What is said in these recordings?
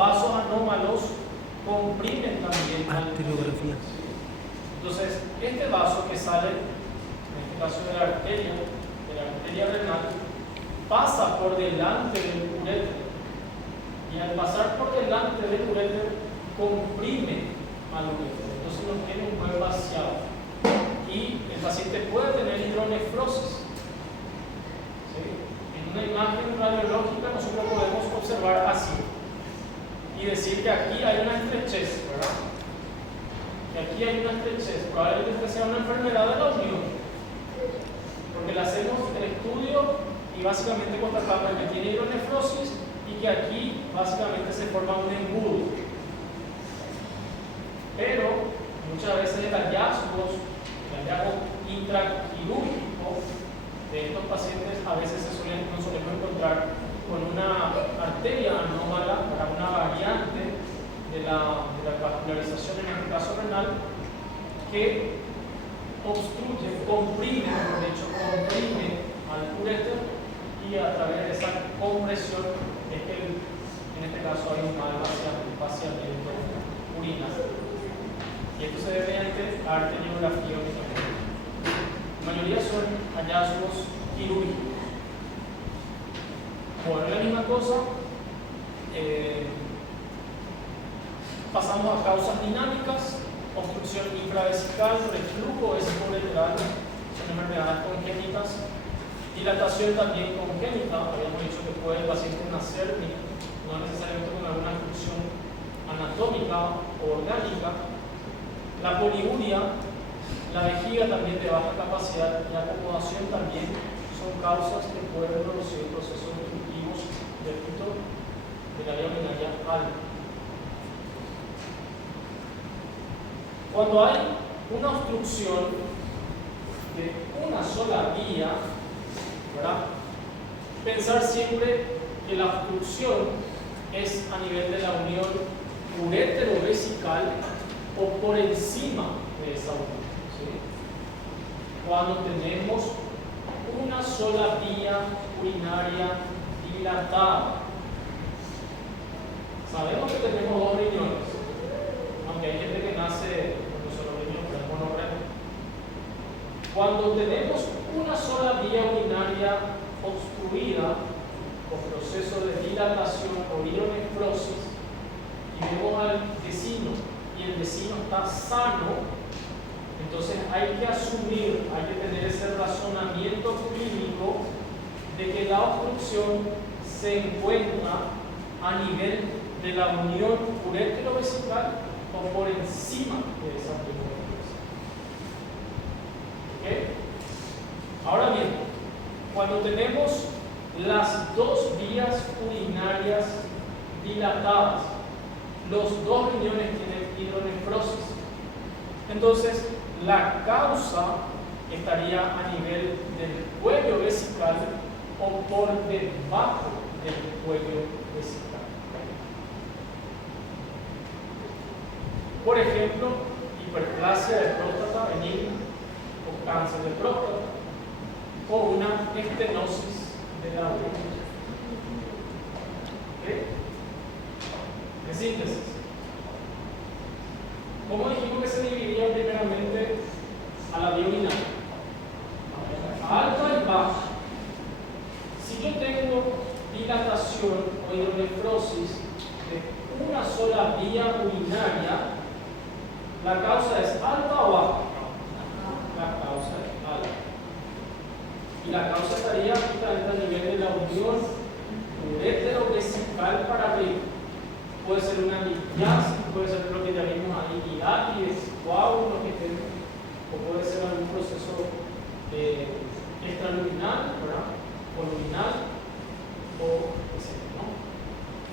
vasos anómalos comprimen también arteriografía. Entonces, este vaso que sale, en este caso de la arteria renal, pasa por delante del uréter. Y al pasar por delante del uréter, comprime al uréter. Entonces no tiene un buen vaciado. Y el paciente puede tener hidronefrosis. ¿Sí? En una imagen radiológica nosotros podemos observar así y decir que aquí hay una estrechez, ¿verdad? Que aquí hay una estrechez, probablemente sea una enfermedad de la unión, porque le hacemos el estudio y básicamente constatamos que tiene hidronefrosis y que aquí básicamente se forma un embudo. Pero muchas veces el hallazgo intraquirúrgico de estos pacientes a veces nos solemos encontrar con una arteria anómala, una variante de la vascularización, en este caso renal, que obstruye, comprime al uréter, y a través de esa compresión es que en este caso hay un mal vaciamiento urinario. Y esto se debe mediante arteriografía únicamente. La mayoría son hallazgos quirúrgicos. Bueno, la misma cosa. Pasamos a causas dinámicas: obstrucción infravesical, reflujo vesicoureteral, son enfermedades congénitas, dilatación también congénita. Habíamos dicho que puede el paciente nacer no necesariamente con alguna función anatómica o orgánica. La poliuria, la vejiga también de baja capacidad y acomodación también son causas que pueden producir procesos obstructivos del pito de la vía urinaria alta. Cuando hay una obstrucción de una sola vía, ¿verdad? Pensar siempre que la obstrucción es a nivel de la unión urétero-vesical o por encima de esa unión. ¿Sí? Cuando tenemos una sola vía urinaria dilatada, sabemos que tenemos dos riñones, aunque hay gente que nace con un solo riñón, pero es monorrenal. Cuando tenemos una sola vía urinaria obstruida por proceso de dilatación o hidronefrosis y vemos al vecino y el vecino está sano, entonces hay que asumir, hay que tener ese razonamiento clínico de que la obstrucción se encuentra a nivel de la unión urétero-vesical o por encima de esa unión urétero-vesical. ¿Okay? Ahora bien, cuando tenemos las dos vías urinarias dilatadas, los dos riñones tienen hidronefrosis, entonces la causa estaría a nivel del cuello vesical o por debajo del cuello vesical. Por ejemplo, hiperplasia de próstata benigna o cáncer de próstata o una estenosis de la urina. ¿Okay? En síntesis, ¿cómo dijimos que se dividía primeramente a la vía urinaria? Alta y baja. Si yo tengo dilatación o hidronefrosis de una sola vía urinaria, ¿la causa es alta o baja? La causa es alta. Y la causa estaría justamente a nivel de la unión urétero-vesical para arriba. Puede ser una litiasis, puede ser lo que ya vimos ahí, hiatis, coágulos que tenemos, o puede ser algún proceso extraluminal, ¿verdad? Columinal, o etc. ¿no?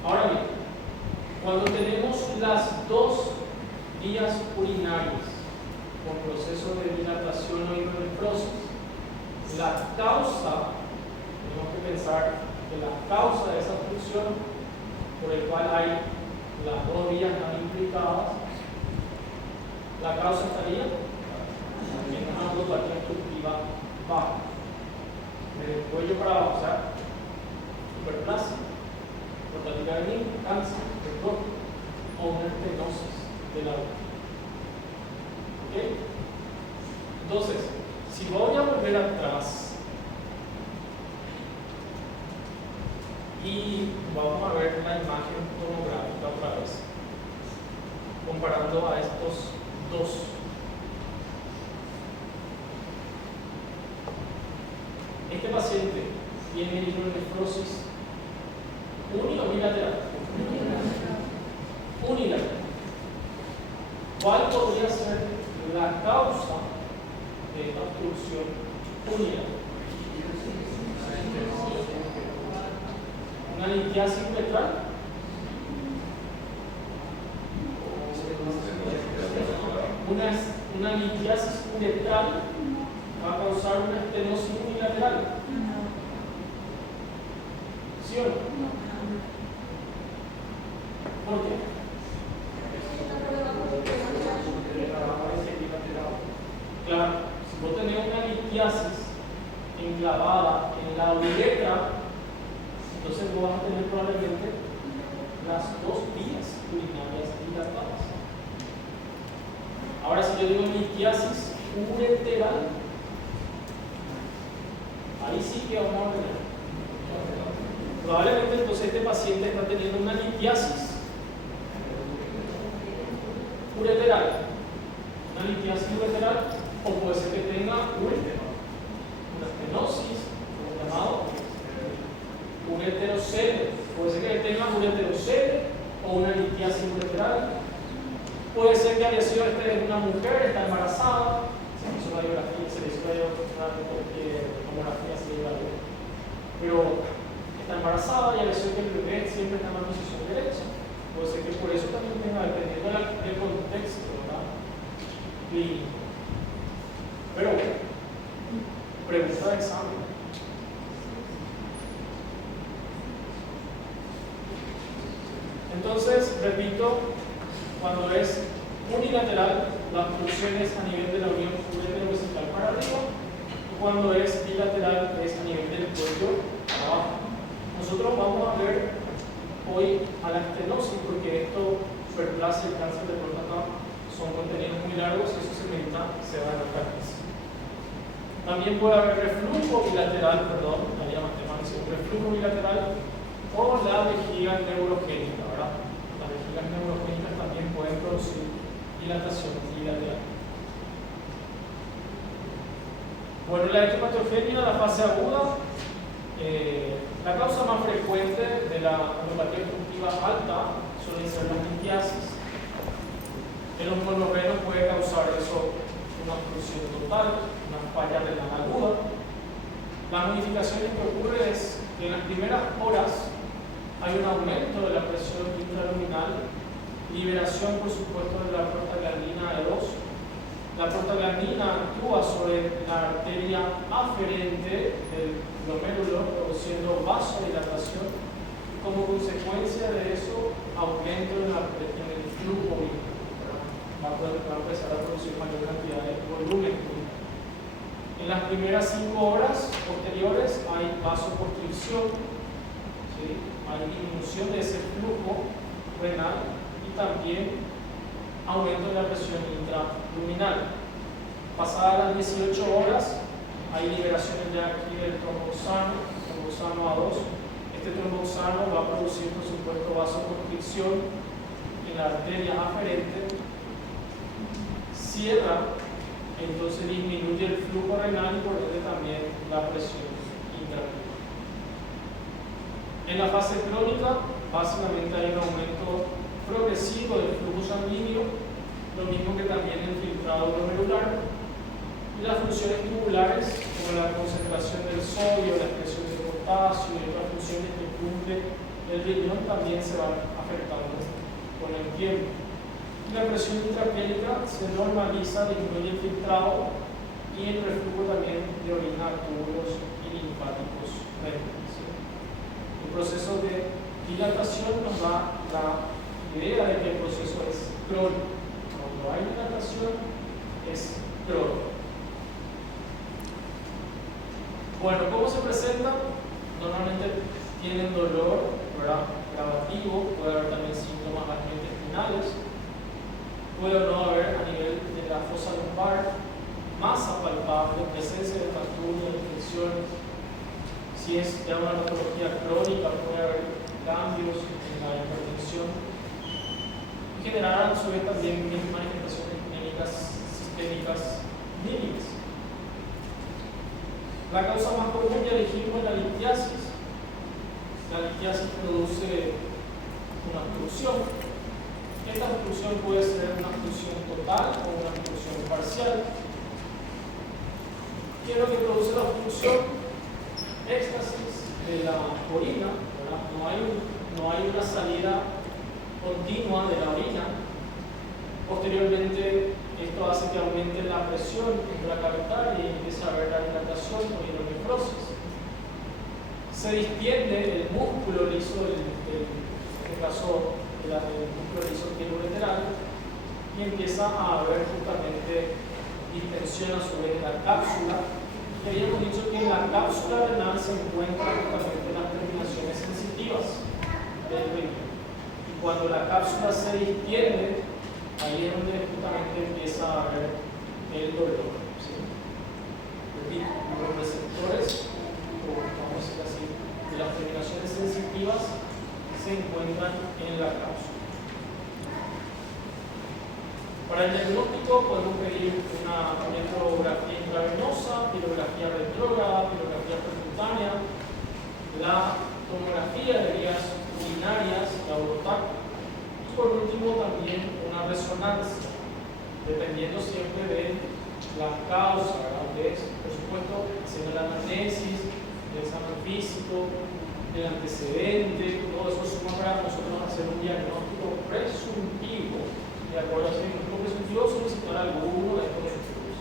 Ahora bien, cuando tenemos las dos vías urinarias con proceso de dilatación o hidronefrosis, la causa, tenemos que pensar que la causa de esa obstrucción por el cual hay las dos vías tan implicadas, la causa estaría en una autopatía obstructiva baja, desde el cuello para abajo, o sea, hiperplasia, metálica benigna, cáncer, perdón, o una estenosis de la aorta. ¿Ok? Entonces, si voy a volver atrás y vamos a ver la imagen tomográfica otra vez, comparando a estos dos. Este paciente tiene hidronefrosis uni o bilateral. Unilateral. ¿Cuál podría ser la causa de esta obstrucción unilateral? ¿Una litiasis uretral? Una litiasis uretral va a causar una estenosis unilateral. ¿Sí o no? ¿Por qué? Claro, si vos tenés una litiasis enclavada en la uretra, entonces vos vas a tener probablemente las dos vías urinarias dilatadas. Ahora, si yo digo litiasis ureteral, ahí sí que vamos a tener. Probablemente entonces este paciente está teniendo una litiasis ureteral. Una litiasis ureteral, o puede ser que tenga una estenosis, como llamado ureterocele. Puede ser que tenga ureterocele o una litiasis ureteral. Puede ser que haya sido una mujer, está embarazada, se hizo radiografía, se le hizo una tomografía, pero está embarazada y a veces que el bebé siempre está en la posición derecha. Puede ser que por eso también tenga, dependiendo del contexto, ¿verdad? Clínico. Pero bueno, pregunta de examen. Entonces, repito, cuando es unilateral, la obstrucción es a nivel de la unión uretero-vesical para arriba, y cuando es bilateral es a nivel del cuello para abajo. Nosotros vamos a ver hoy a la estenosis, porque esto superplaza el cáncer de próstata, son contenidos muy largos y eso se va en la práctica. También puede haber reflujo bilateral, reflujo bilateral o la vejiga neurogénica, ¿verdad? Las vejigas neurogénicas también pueden producir dilatación bilateral. Bueno, la ectopatogenia, la fase aguda, la causa más frecuente de la neuropatía obstructiva alta suele ser la litiasis. El onconorreno puede causar eso, una obstrucción total, una falla renal aguda. Las modificaciones que ocurren es que en las primeras horas hay un aumento de la presión intraluminal, liberación por supuesto de la prostaglandina E2. La prostaglandina actúa sobre la arteria aferente del glomérulo, produciendo vasodilatación y como consecuencia de eso aumento en el flujo urinario. Va a empezar a producir mayor cantidad de volumen. En las primeras 5 horas posteriores hay vasoconstricción, ¿sí? Hay disminución de ese flujo renal y también aumento de la presión intraluminal. Pasadas las 18 horas hay liberaciones ya aquí del tromboxano A2. Este tromboxano va a producir por supuesto vasoconstricción en la arteria aferente, cierra, entonces disminuye el flujo renal y por ende también la presión intraluminal. En la fase crónica, básicamente hay un aumento progresivo del flujo sanguíneo, lo mismo que también el filtrado glomerular, y las funciones tubulares, como la concentración del sodio, la expresión de potasio y otras funciones que cumple el riñón, también se van afectando con el tiempo. La presión intrapiérica se normaliza, disminuye el filtrado y el reflujo también de orina a túbulos y linfáticos renales. El proceso de dilatación nos da la idea de que el proceso es crónico. Cuando hay dilatación es crónico. Bueno, ¿cómo se presenta? Normalmente tienen dolor, ¿verdad? excavativo, puede haber también síntomas gastrointestinales, puede no haber a nivel de la fosa lumbar masa palpable, presencia de fracturas, de infecciones. Si es ya una patología crónica, puede haber cambios en la hipertensión y generar a su vez también manifestaciones clínicas sistémicas mínimas. La causa más común ya dijimos es la litiasis. La litiasis produce una obstrucción. Esta obstrucción puede ser una obstrucción total o una obstrucción parcial. ¿Qué es lo que produce la obstrucción? Éxtasis de la orina, ¿verdad? No hay una salida continua de la orina. Posteriormente, esto hace que aumente la presión intracavital y empiece a haber la dilatación o hidronefrosis. Se distiende el músculo liso, en este caso el músculo liso ureteral, y empieza a haber justamente distensión a su vez de la cápsula. Y habíamos dicho que en la cápsula renal se encuentran justamente las terminaciones sensitivas del riñón. Y cuando la cápsula se distiende, ahí es donde justamente empieza a haber el dolor. ¿Sí? Los receptores, o vamos a decir así, de las terminaciones sensitivas se encuentran en la cápsula. Para el diagnóstico podemos pedir una tomografía intravenosa, pilografía retrógrada, pilografía percutánea, la tomografía de vías urinarias, la urotac, y por último también una resonancia, dependiendo siempre de la causa, ¿verdad? Por supuesto, haciendo la anamnesis, el examen físico, el antecedente, todo eso suma para nosotros hacer un diagnóstico presuntivo. De acuerdo a ese diagnóstico presuntivo, solicitar alguno de estos estudios.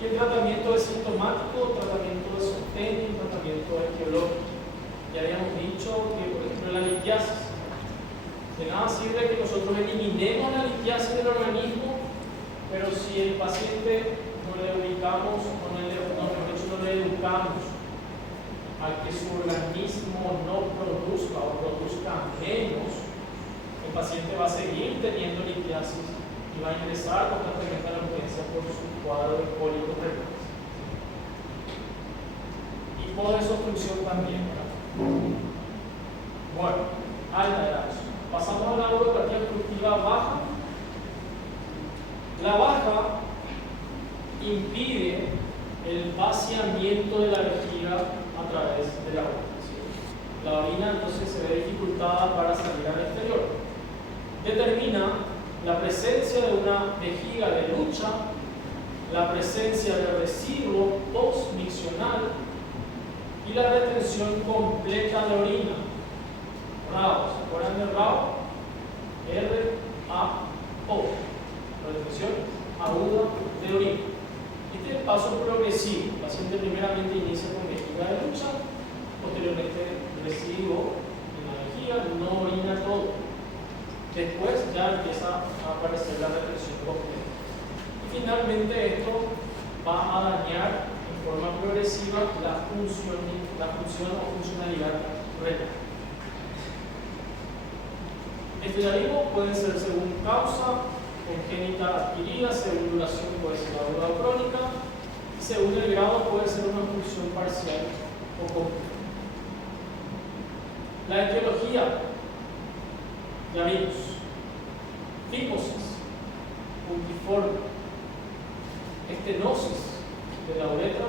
Y el tratamiento es sintomático, tratamiento de sostén y tratamiento etiológico. Ya habíamos dicho que, por ejemplo, la litiasis. De nada sirve que nosotros eliminemos la litiasis del organismo, pero si el paciente no le ubicamos, no le educamos a que su organismo no produzca o produzca menos, el paciente va a seguir teniendo litiasis y va a ingresar constantemente a la urgencia por su cuadro de cólicos renales. Y por eso obstrucción también, ¿verdad? Bueno, alta edad. Pasamos a la uropatía obstructiva baja. La baja impide el vaciamiento de la vejiga a través de la orina. La orina entonces se ve dificultada para salir al exterior. Determina la presencia de una vejiga de lucha, la presencia de residuo postmiccional y la retención completa de orina. RAO, ¿se acuerdan de RAO? R-A-O, retención aguda de orina. Este es el paso progresivo. El paciente primeramente inicia con vejiga de lucha, posteriormente residuo en la vejiga, no orina todo. Después ya empieza a aparecer la retención completa. Y finalmente esto va a dañar en forma progresiva la función o funcionalidad renal. Estudiorismo pueden ser según causa, congénita adquirida, según duración puede ser aguda o crónica, y según el grado puede ser una función parcial o completa. La etiología, ya vimos, fímosis, puntiforme, estenosis de la uretra,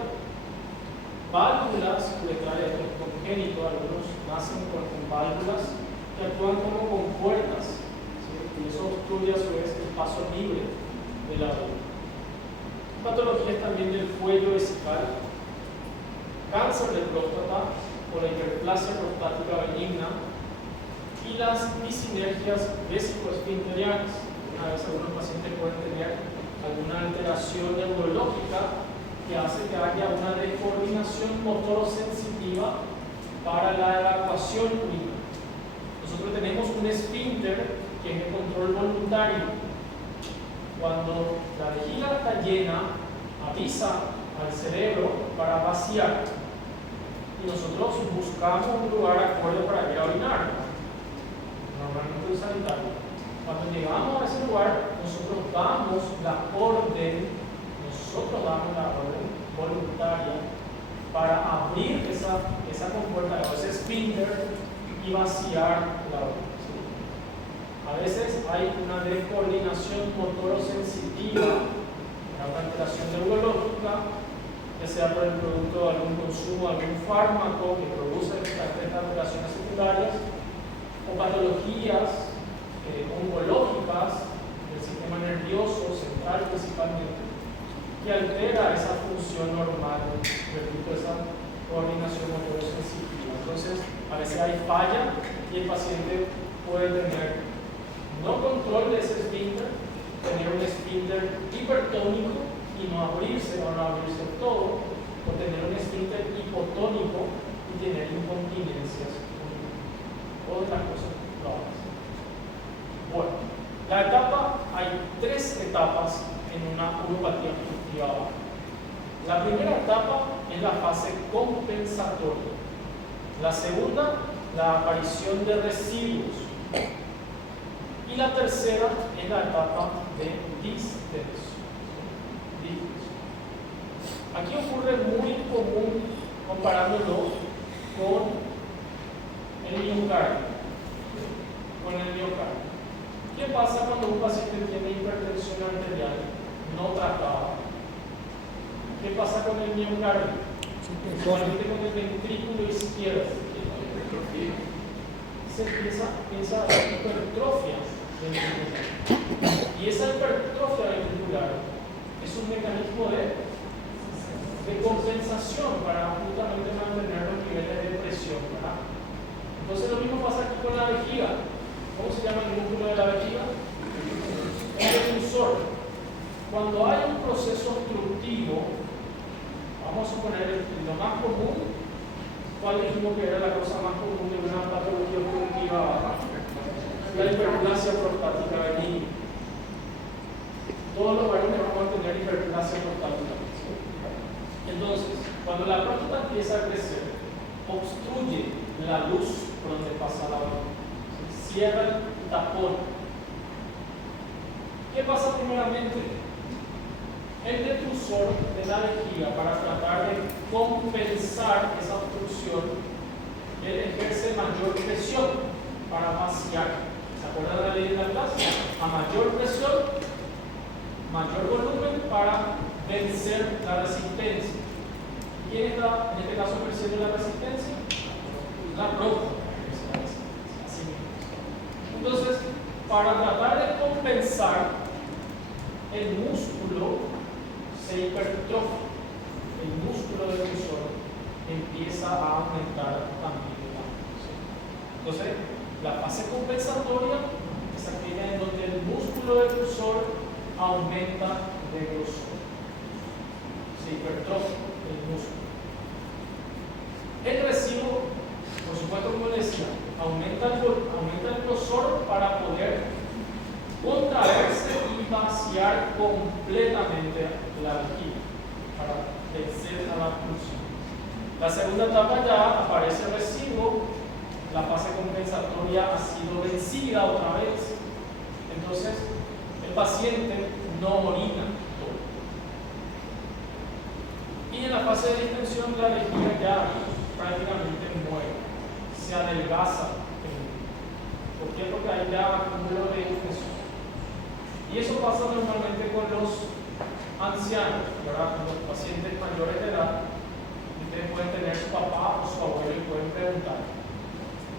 válvulas uretrales congénitos, algunos nacen con válvulas que actúan como compuertas, ¿sí? Y eso obstruye a su vez el paso libre de la orina. Patologías también del cuello vesical, cáncer de próstata o la hiperplasia prostática benigna, y las disinergias vesicoesfinterianas. Una vez algunos pacientes pueden tener alguna alteración neurológica que hace que haya una descoordinación motorosensitiva para la evacuación urinaria. Nosotros tenemos un esfínter que es de control voluntario. Cuando la vejiga está llena, avisa al cerebro para vaciar. y nosotros buscamos un lugar acorde para ir a orinar, normalmente un sanitario. Cuando llegamos a ese lugar, nosotros damos la orden voluntaria para abrir esa compuerta, ese esfínter y vaciar la orina. ¿Sí? A veces hay una descoordinación motorosensitiva, una alteración neurológica, ya sea por el producto de algún consumo, algún fármaco que produce estas alteraciones secundarias, o patologías oncológicas del sistema nervioso central principalmente, que altera esa función normal, repito, esa coordinación motorosensitiva. Entonces, a veces hay falla y el paciente puede tener no control de ese esfínter, tener un esfínter hipertónico y no abrirse todo, o tener un esfínter hipotónico y tener incontinencias. Otras cosas probadas. Bueno, hay 3 etapas en una uropatía obstructiva. La primera etapa es la fase compensatoria. La segunda, la aparición de residuos. Y la tercera es la etapa de distensión. Aquí ocurre muy común comparándolo con el miocardio. ¿Qué pasa cuando un paciente tiene hipertensión arterial no tratada? ¿Qué pasa con el miocardio? Principalmente con el ventrículo izquierdo. Se empieza a hipertrofia ventricular. Y esa hipertrofia ventricular es un mecanismo de compensación para justamente mantener los niveles de presión, ¿verdad? Entonces lo mismo pasa aquí con la vejiga. ¿Cómo se llama el músculo de la vejiga? El defusor. Cuando hay un proceso obstructivo, vamos a suponer lo más común, ¿cuál dijimos que era la cosa más común de una patología obstructiva? La hiperplasia prostática benigna. Todos los varones vamos a tener hiperplasia prostática. Entonces, cuando la próstata empieza a crecer, obstruye la luz por donde pasa la orina, cierra el tapón. ¿Qué pasa primeramente? El detrusor de la vejiga, para tratar de compensar esa obstrucción, él ejerce mayor presión para vaciar. ¿Se acuerdan de la ley de Laplace? A mayor presión, mayor volumen para vencer la resistencia. ¿Quién está, en este caso, ejerciendo la resistencia? La próstata. Entonces, para tratar de compensar, el músculo se hipertrofia, el músculo defusor empieza a aumentar también la función. Entonces, la fase compensatoria es aquella en donde el músculo defusor aumenta de grosor, se hipertrofia el músculo. El residuo, por supuesto, como les decía, aumenta el grosor para poder contraerse y vaciar completamente la vejiga, para vencer a la función. La segunda etapa ya aparece el residuo, la fase compensatoria ha sido vencida otra vez, entonces el paciente no orina todo. Y en la fase de distensión la vejiga ya prácticamente muere, se adelgaza. ¿Por qué? Porque hay ya acúmulo de distensión. Y eso pasa normalmente con los ancianos, ¿verdad? Con los pacientes mayores de edad. Ustedes pueden tener su papá o su abuelo y pueden preguntar.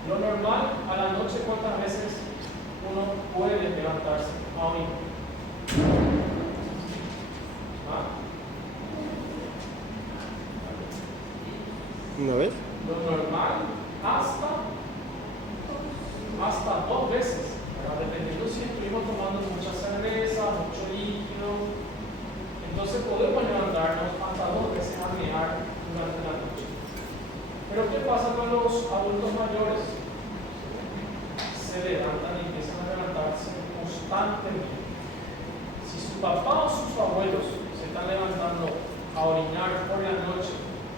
Lo normal, a la noche, ¿cuántas veces uno puede levantarse a orinar? ¿Una vez? Lo normal, hasta 2 veces, ¿verdad? Dependiendo si estuvimos tomando mucha cerveza, mucho líquido. Entonces podemos levantarnos hasta 2 veces a mear durante la noche. Pero ¿qué pasa con los adultos mayores? Se levantan y empiezan a levantarse constantemente. Si su papá o sus abuelos se están levantando a orinar por la noche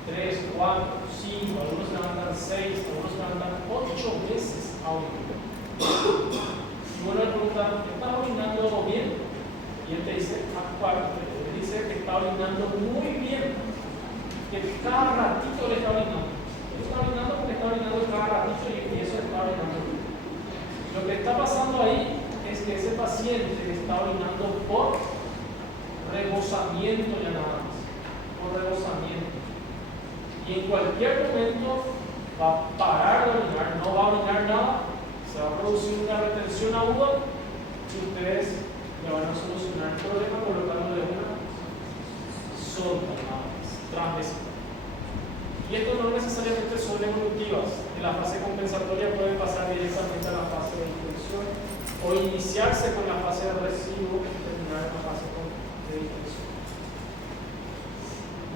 3, 4, 5, algunos levantan 6, algunos levantan 8 veces a orinar. Y bueno, le pregunta, ¿estás orinando bien? Y él te dice, aparte, él dice que está orinando muy bien, que cada ratito le está orinando. Él está orinando porque está orinando cada ratito y eso está orinando bien. Lo que está pasando ahí es que ese paciente está orinando por rebosamiento ya nada más, por rebosamiento. Y en cualquier momento va a parar de orinar, no va a orinar nada, se va a producir una retención aguda y ustedes le van a solucionar el problema colocándole una sonda nada más, transvesical. Y esto no necesariamente son evolutivas. En la fase compensatoria puede pasar directamente a la fase de distensión o iniciarse con la fase de residuo y terminar en la fase de distensión.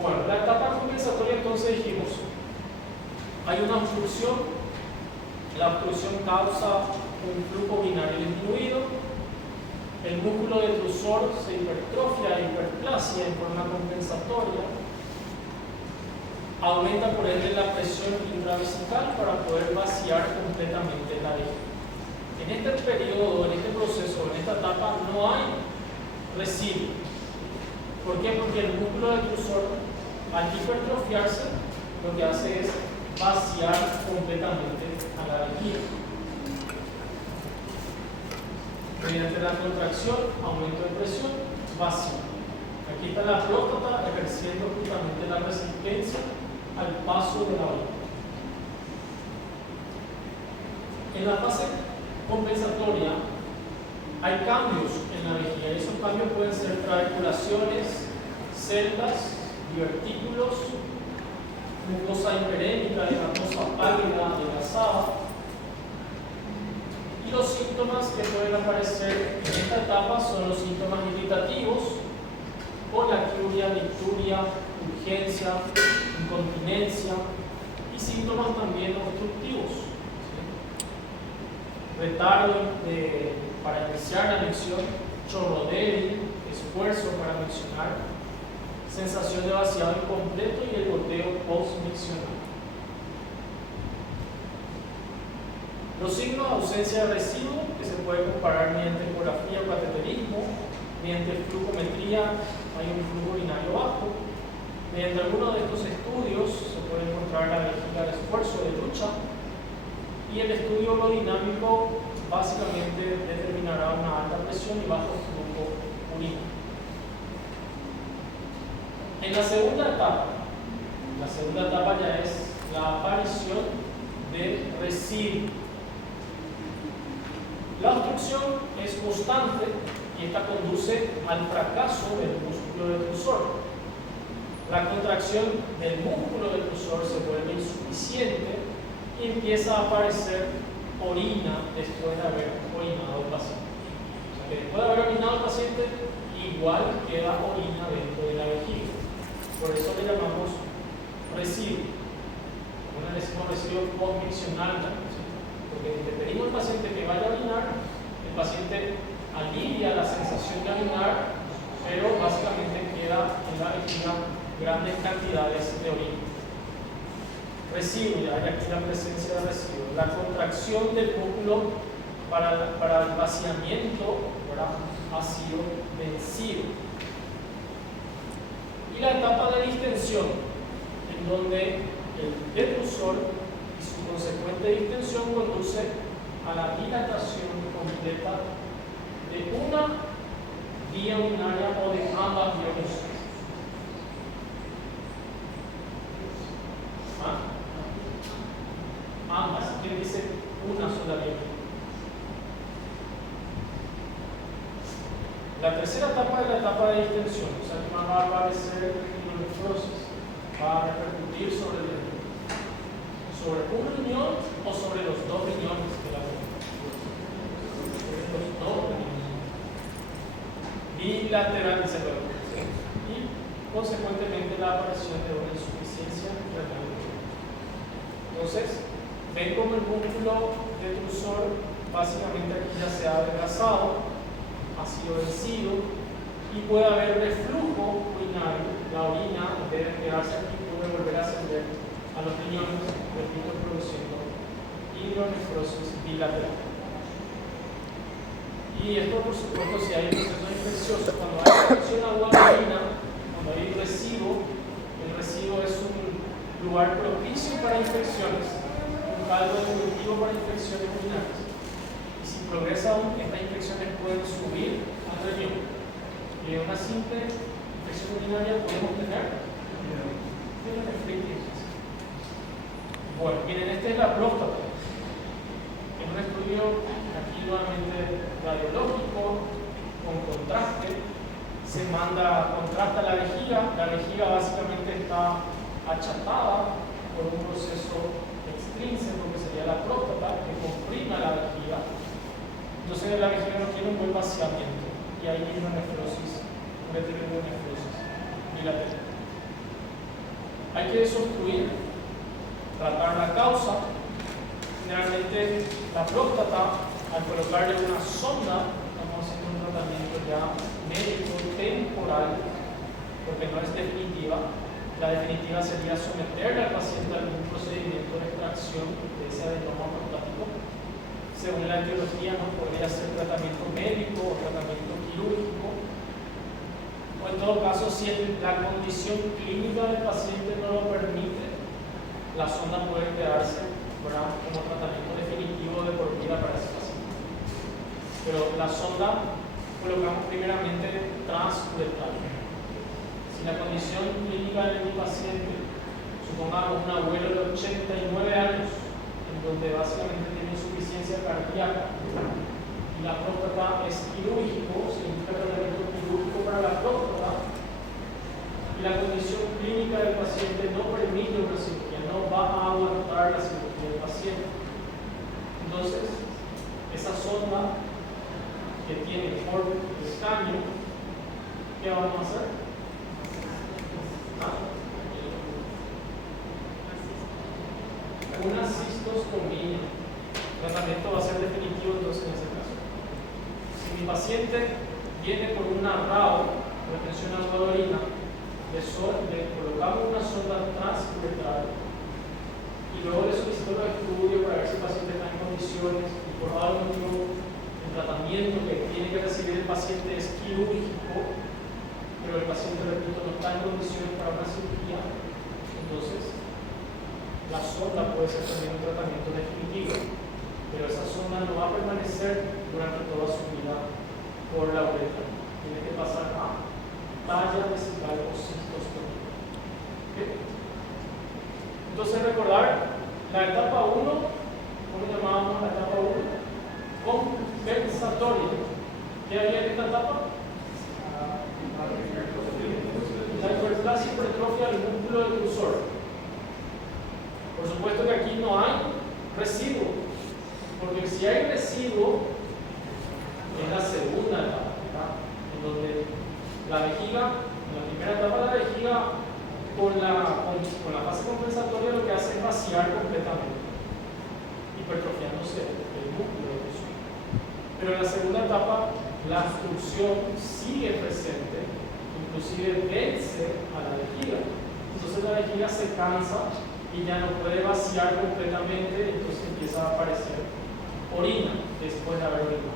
Bueno, la etapa compensatoria entonces dijimos, hay una obstrucción, la obstrucción causa un flujo urinario disminuido, el músculo detrusor se hipertrofia e hiperplasia en forma compensatoria, aumenta por ende la presión intravesical para poder vaciar completamente la vejiga. En este periodo, en este proceso, en esta etapa no hay residuo. ¿Por qué? Porque el músculo detrusor, al hipertrofiarse, lo que hace es vaciar completamente a la vejiga. Mediante la contracción, aumento de presión, vacío. Aquí está la próstata ejerciendo justamente la resistencia al paso de la orina. En la fase compensatoria hay cambios en la vejiga y esos cambios pueden ser trabeculaciones, celdas, divertículos, mucosa hiperémica, mucosa pálida, adelgazada. Y los síntomas que pueden aparecer en esta etapa son los síntomas irritativos, colaquiuria, nicturia, urgencia, incontinencia y síntomas también obstructivos. Retardo para iniciar la micción, chorro débil, esfuerzo para miccionar, sensación de vaciado incompleto y el goteo post-miccional. Los signos de ausencia de residuo, que se puede comparar mediante ecografía o cateterismo, mediante flujometría, hay un flujo urinario bajo. Mediante alguno de estos estudios se puede encontrar la vejiga de esfuerzo de lucha y el estudio hemodinámico básicamente determinará una alta presión y bajo flujo urinario. En la segunda etapa ya es la aparición de residuo. La obstrucción es constante y esta conduce al fracaso del músculo detrusor. La contracción del músculo detrusor se vuelve insuficiente y empieza a aparecer orina después de haber orinado el paciente. O sea que después de haber orinado el paciente, igual queda orina dentro de la vejiga. Por eso le llamamos residuo. Bueno, le decimos residuo postmiccional, porque le pedimos al paciente que vaya a orinar, el paciente alivia la sensación de orinar, pero básicamente queda en la vejiga grandes cantidades de orina. Residuo, ya hay aquí la presencia de residuo. La contracción del músculo para el vaciamiento, ¿verdad?, ha sido vencido. Y la etapa de distensión, en donde el detrusor y su consecuente distensión conduce a la dilatación completa de una vía urinaria o de ambas vías urinarias. Ambas, ¿quién dice una sola vía? La tercera etapa es la etapa de distensión, o sea que va a aparecer hidronefrosis, va a repercutir sobre un riñón o sobre los dos riñones de la mujer. Sobre los dos riñones. Bilateral y consecuentemente la aparición de una insuficiencia renal. Entonces, ven como el músculo detrusor básicamente aquí ya se ha adelgazado, ha sido vencido y puede haber reflujo urinario. La orina, en vez de quedarse aquí, puede volver a ascender a los riñones, repito, produciendo hidronefrosis bilateral. Y esto, por supuesto, si hay procesos infecciosos, cuando hay infección aguda marina, cuando hay residuo, el residuo es un lugar propicio para infecciones, un caldo de cultivo para infecciones urinarias. Y si progresa aún, estas infecciones pueden subir al riñón. Y de una simple infección urinaria podemos tener nefritis. Bueno, miren, esta es la próstata. En un estudio aquí nuevamente radiológico con contraste, se contrasta la vejiga. La vejiga básicamente está achatada por un proceso extrínseco que sería la próstata, que comprime la vejiga. Entonces la vejiga no tiene un buen vaciamiento y ahí hay una nefrosis, una nefrosis bilateral. Hay que desobstruir, tratar la causa. Generalmente la próstata, al colocarle una sonda, estamos haciendo un tratamiento ya médico temporal, porque no es definitiva. La definitiva sería someterle al paciente a algún procedimiento de extracción de ese adenoma prostático. Según la etiología, no podría ser tratamiento médico o tratamiento quirúrgico. O en todo caso, si la condición clínica del paciente no lo permite, la sonda puede quedarse como tratamiento definitivo de por vida para ese paciente. Pero la sonda colocamos primeramente transuretral. Si la condición clínica de mi paciente, supongamos un abuelo de 89 años, en donde básicamente tiene insuficiencia cardíaca, y la próstata es quirúrgico, significa tratamiento quirúrgico para la próstata, y la condición clínica del paciente no permite una cirugía, no va a aguantar la cirugía del paciente. Entonces, esa sonda que tiene por escaño, ¿qué vamos a hacer? Una cistostomía. El tratamiento va a ser definitivo entonces en ese caso. Si mi paciente viene por un arrao, retención aguda de orina, le colocamos una sonda transuretral y luego le solicito los estudios para ver si el paciente está en condiciones y por algún motivo el tratamiento que tiene que recibir el paciente es quirúrgico, pero el paciente, repito, no está en condiciones para una cirugía, entonces la sonda puede ser también un tratamiento definitivo, pero esa sonda no va a permanecer durante toda su vida por la uretra. Tiene que pasar a talla vesical o cistostomía. ¿Okay? Entonces recordar la etapa 1, ¿cómo llamábamos la etapa 1? Compensatoria. ¿Qué había en esta etapa? La hiperplasia y hipertrofia del músculo detrusor. Por supuesto que aquí no hay residuo, porque si hay residuo, es la segunda etapa, ¿verdad? En donde la vejiga, en la primera etapa de la vejiga, con la fase compensatoria lo que hace es vaciar completamente, hipertrofiándose el músculo detrusor. Pero en la segunda etapa, la obstrucción sigue presente, inclusive vence a la vejiga. Entonces la vejiga se cansa y ya no puede vaciar completamente, entonces empieza a aparecer orina después de haber orinado.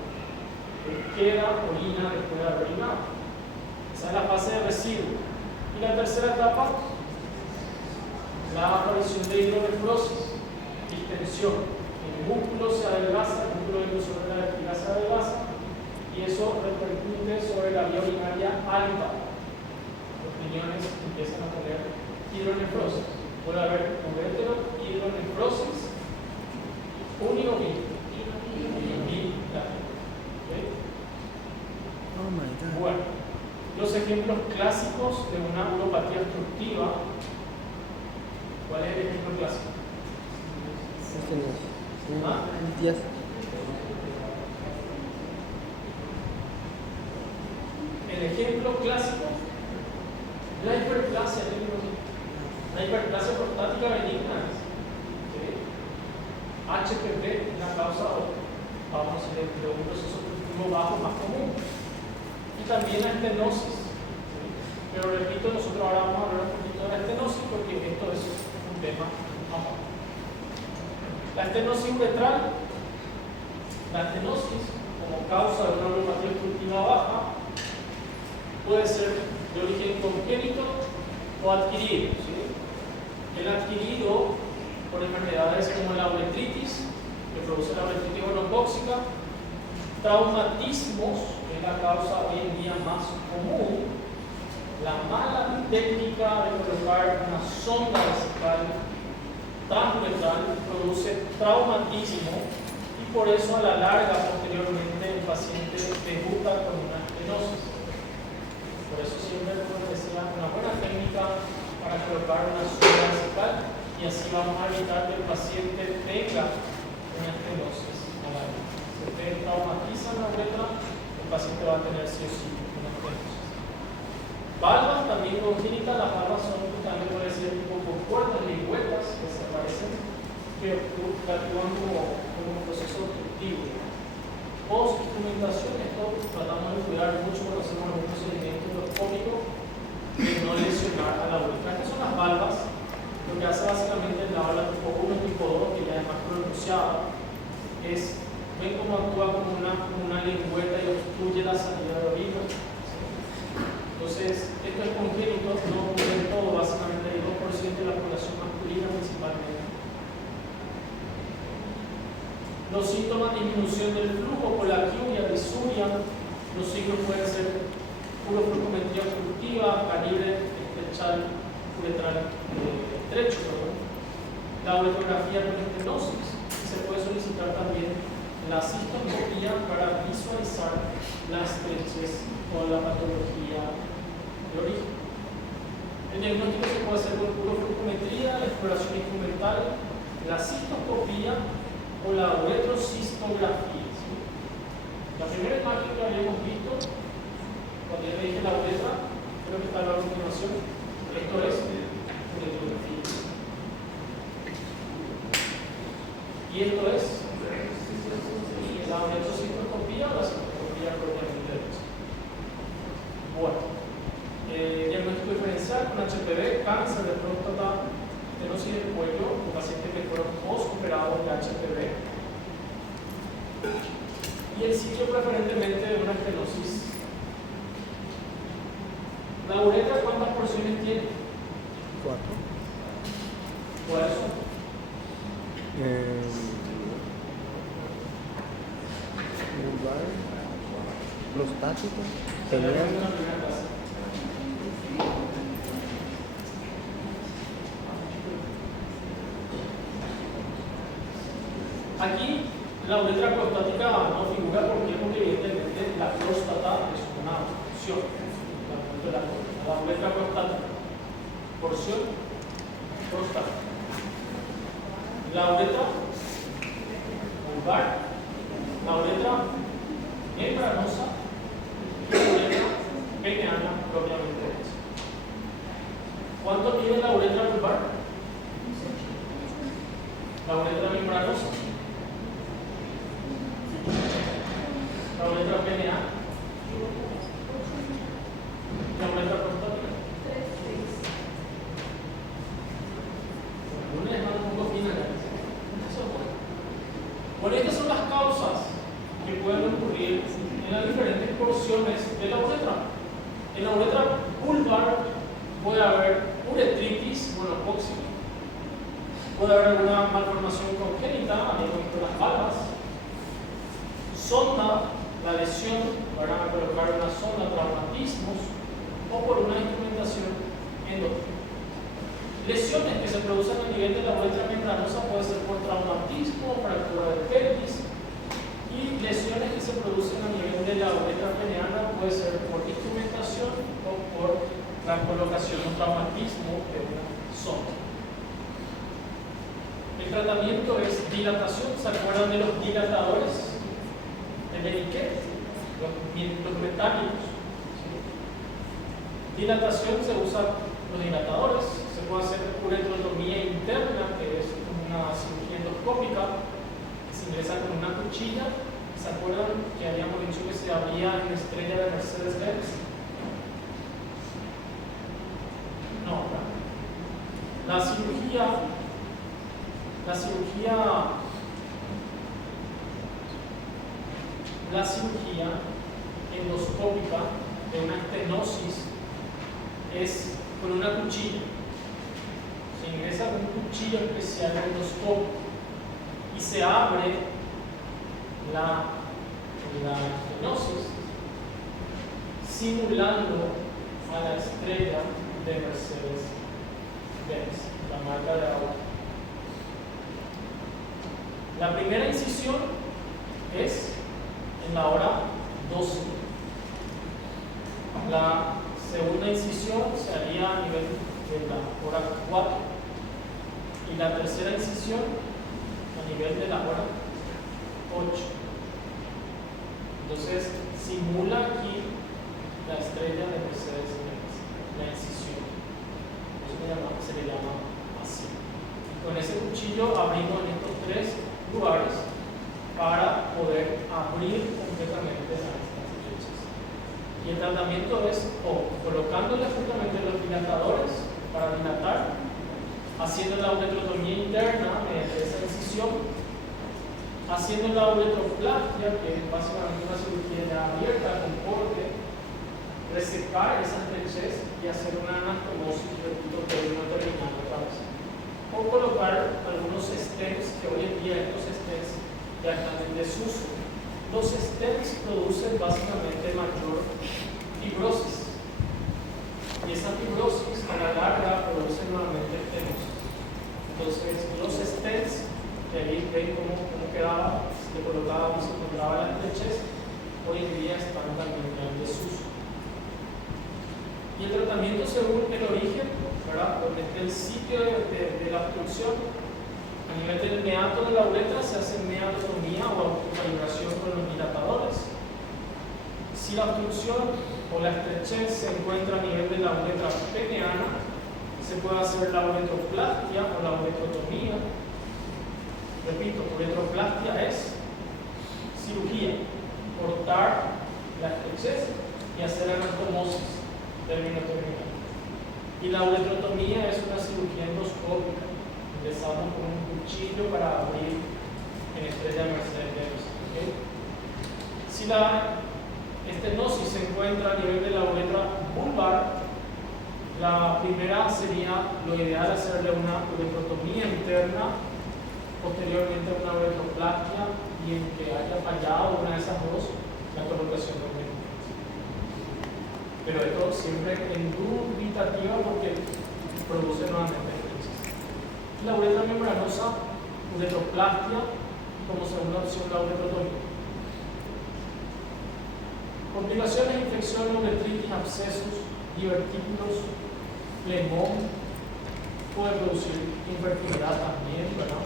Queda orina después de haber orinado. Esa es la fase de residuo. Y la tercera etapa, la aparición de hidronefrosis, distensión. El músculo se adelgaza, el músculo detrusor de la vejiga se adelgaza, y eso repercute sobre la vía urinaria alta. Los riñones empiezan a tener hidronefrosis. Puede haber uretero, hidronefrosis, único bilateral. ¿Okay? Oh my God. Bueno, los ejemplos clásicos de una uropatía obstructiva. ¿Cuál es el ejemplo clásico? ¿Ah? El ejemplo clásico, la hiperplasia, la hiperplasia prostática benigna. ¿Sí? HPV es la causa, vamos a decir, de un proceso obstructivo bajo más común. Y también la estenosis. ¿Sí? Pero repito, nosotros ahora vamos a hablar un poquito de la estenosis porque esto es un tema aparte. La estenosis uretral, la estenosis como causa de una reumatía obstructiva baja puede ser de origen congénito o adquirido. ¿Sí? El adquirido por enfermedades como la uretritis, que produce la uretritis gonocócica, traumatismos, que es la causa hoy en día más común, la mala técnica de colocar una sonda vesical transuretral produce traumatismo y por eso a la larga posteriormente el paciente debuta con una estenosis. Por eso siempre como decía, una buena técnica para colocar una sonda vesical y así vamos a evitar que el paciente tenga una estenosis a la larga. Si usted traumatiza la uretra, el paciente va a tener sí o sí una estenosis. Valvas también congénitas, las valvas son también puede ser tipo compuertas y huecas que se aparecen, que actúan como un proceso obstructivo. Post-instrumentación, esto tratamos de cuidar mucho cuando hacemos algún procedimiento endoscópico de no lesionar a la uretra. Estas son las valvas, lo que hace básicamente en la valva tipo 1 y tipo 2, que ya es más pronunciada, es, ven cómo actúa como una lengüeta y obstruye la salida de orina. Entonces, esto es congénito, no ocurre en todo, básicamente hay 2% de la población masculina principalmente. Los síntomas de disminución del flujo, colaquiuria, disuria, los signos pueden ser uroflujometría obstructiva, calibre estrechal, uretral estrecho, la uretrografía con estenosis, y se puede solicitar también la cistoscopía para visualizar la estrechez o la patología de origen. El diagnóstico se puede hacer con uroflujometría, la exploración instrumental, la cistoscopía o la uretrocistografía. ¿Sí? La primera imagen que habíamos visto, cuando ya le dije la uretra, creo que está a la continuación, esto es uretrografía. Y esto es la uretrocistoscopía o la cistoscopía propiamente dicha. Bueno. Diagnóstico diferencial con HPV, cáncer de próstata, estenosis del cuello, con pacientes que fueron post-operados de HPV. Y el sitio preferentemente de una estenosis. ¿La uretra cuántas porciones tiene? 4. ¿Cuáles son? Vulvar, prostática, Se le peniana. hace una primera clase. Aquí la uretra prostática no figura porque evidentemente la próstata es una porción. La uretra prostática. Porción prostática. La uretra vulvar, la uretra membranosa y la uretra peniana propiamente dicha. ¿Cuánto tiene la uretra vulvar? La uretra membranosa. La uretra peniana. La uretra prostática. Una es más un poco fina. Bueno, estas son las causas que pueden ocurrir en las diferentes porciones de la uretra. En la uretra vulvar puede haber uretritis gonocócica, puede haber alguna malformación congénita, ahí con las valvas, sonda, la lesión, van a colocar una sonda, traumatismos, o por una instrumentación endócrina. Lesiones que se producen a nivel de la uretra membranosa puede ser por traumatismo, fractura de pelvis, y lesiones que se producen a nivel de la uretra peniana puede ser por instrumentación o por la colocación o traumatismo de una sonda. El tratamiento es dilatación. ¿Se acuerdan de los dilatadores de Meniquet? Los metálicos. ¿Sí? Dilatación se usa los dilatadores. Se puede hacer uretrotomía interna, que es una cirugía endoscópica, que se ingresa con una cuchilla. ¿Se acuerdan que habíamos dicho que se abría en la estrella de Mercedes-Benz? No, ¿verdad? La cirugía endoscópica de una estenosis es con una cuchilla. Se ingresa con un cuchillo especial endoscópico y se abre la estenosis simulando a la estrella de Mercedes-Benz, la marca de auto. La primera incisión es en la hora 12. La segunda incisión se haría a nivel de la hora 4 y la tercera incisión a nivel de la hora 8. Entonces simula aquí la estrella de Mercedes-Benz, la incisión. Eso se le llama así. Con ese cuchillo abrimos en estos tres lugares para poder abrir completamente las flechas. Y el tratamiento es o colocándole justamente los dilatadores para dilatar, haciendo la uretrotomía interna mediante esa incisión, haciendo la uretroplastia, que es básicamente una cirugía ya abierta con corte, resecar esa estrechez y hacer una anastomosis, repito, periodontal terminal otra vez. O colocar algunos stents, que hoy en día estos stents ya están en desuso. Los stents producen básicamente mayor fibrosis. Y esa fibrosis a la larga produce nuevamente estenosis. Entonces, los stents, que ahí ven cómo quedaba, se colocaba y se encontraba la estrechez, hoy en día están también en desuso. Y el tratamiento según el origen, ¿verdad? Donde esté el sitio de la obstrucción, a nivel del meato de la uretra se hace meatotomía o autocalibración con los dilatadores. Si la obstrucción o la estrechez se encuentra a nivel de la uretra peneana, se puede hacer la uretroplastia o la uretrotomía. Repito, uretroplastia es cirugía, cortar la estrechez y hacer anastomosis, término terminal. Y la uretrotomía es una cirugía endoscópica. Empezamos con un cuchillo para abrir en estrella Mercedes-Benz. ¿Okay? Si la estenosis se encuentra a nivel de la uretra vulvar, la primera sería lo ideal hacerle una uretrotomía interna, posteriormente una uretroplastia y en que haya fallado una de esas dos, la colocación de un. Pero esto siempre en dubitativa porque produce nuevamente estrechez. La uretra membranosa, uretroplastia, como segunda opción la uretrotomía. Complicaciones, infección, uretritis, abscesos, divertículos, flemón, puede producir infertilidad también, ¿verdad?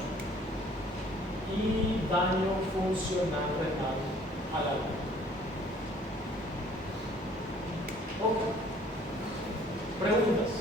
Y daño funcional renal a la larga. Ok. Preguntas.